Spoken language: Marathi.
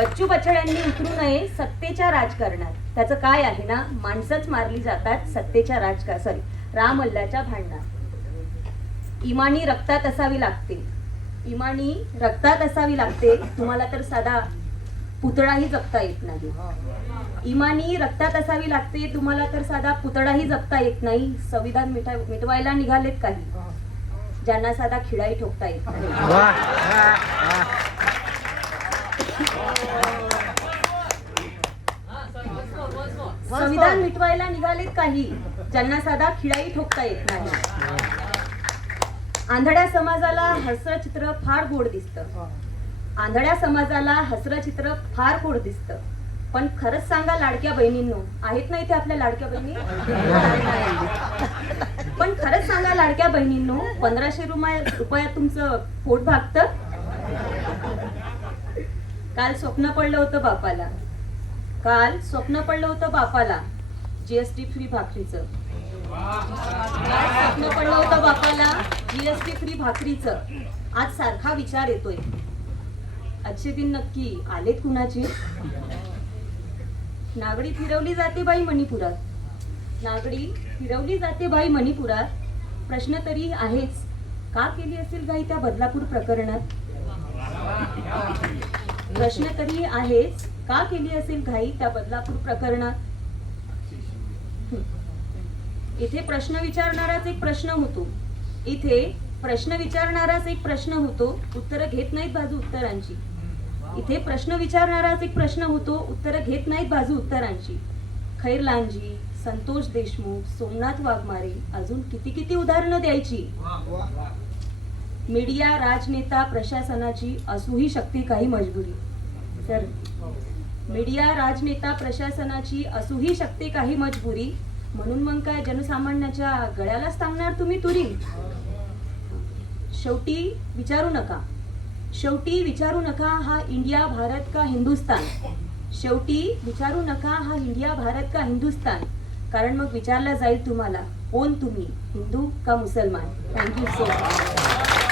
बच्चू बछड्यांनी उतरू नये सत्तेच्या राजकारणात. त्याचं काय आहे ना? माणसंच मारली जातात सत्तेच्या राजकार सॉरी राम अल्लाच्या भांडणात. इमानी रक्तात असावी लागते. इमानी रक्तात असावी लागते. तुम्हाला तर साधा पुतळाही जपता येत नाही. इमानी रक्तात असावी लागते. तुम्हाला तर साधा पुतळाही जपता येत नाही. संविधान मिठा मिटवायला निघालेत काही. ज्यांना साधा खिळाही ठोकता येत नाही. संविधान मिटवायला निघालेत काही. ज्यांना साधा खिळाही ठोकता येत नाही. आंधळ्या समाजाला हसरं चित्र फार गोड दिसत. आंधळ्या समाजाला हसरं चित्र फार गोड दिसत. पण खरंच सांगा लाडक्या बहिणींनो आहेत ना इथे आपल्या लाडक्या बहिणी? पण खरंच सांगा लाडक्या बहिणींनो पंधराशे रुपये रुपयात तुमचं पोट भागतं? काल स्वप्न पडलं होतं बापाला. काल स्वप्न पडलं होतं बापाला. जीएसटी फ्री भाकरीचं. काल स्वप्न पडलं होतं बापाला जीएसटी फ्री भाकरीचं. आज सारखा विचार येतोय. आजचे दिन नक्की आलेत कुणाचे? नागडी फिरवली जाते बाई मणिपुरात. नागडी फिरवली जाते बाई मणिपुरात. प्रश्न तरी आहेच. का केली असेल काही त्या बदलापूर प्रकरणात? प्रश्न तरी आहेच का केली असेल घाई त्या बदलापूर प्रकरणात? इथे प्रश्न विचारणाराच एक प्रश्न होतो. इथे प्रश्न विचारणाराच एक प्रश्न होतो उत्तर घेत नाहीत बाजू उत्तरांची. इथे प्रश्न विचारणाराच एक प्रश्न होतो उत्तर घेत नाहीत बाजू उत्तरांची. खैर लांजी संतोष देशमुख सोमनाथ वाघमारे अजून किती किती उदाहरणं द्यायची? मीडिया राजनेता प्रशासनाची असूही शक्ती काही मजबुरी तर मीडिया राजनेता प्रशासनाची असूही शक्ती काही मजबुरी म्हणून मग काय जनसामान्याच्या गळ्यालाच थांबणार तुम्ही तुरी? शेवटी विचारू नका. शेवटी विचारू नका हा इंडिया भारत का हिंदुस्तान? शेवटी विचारू नका हा इंडिया भारत का हिंदुस्तान? कारण मग विचारला जाईल तुम्हाला कोण तुम्ही हिंदू का मुसलमान? Thank you so much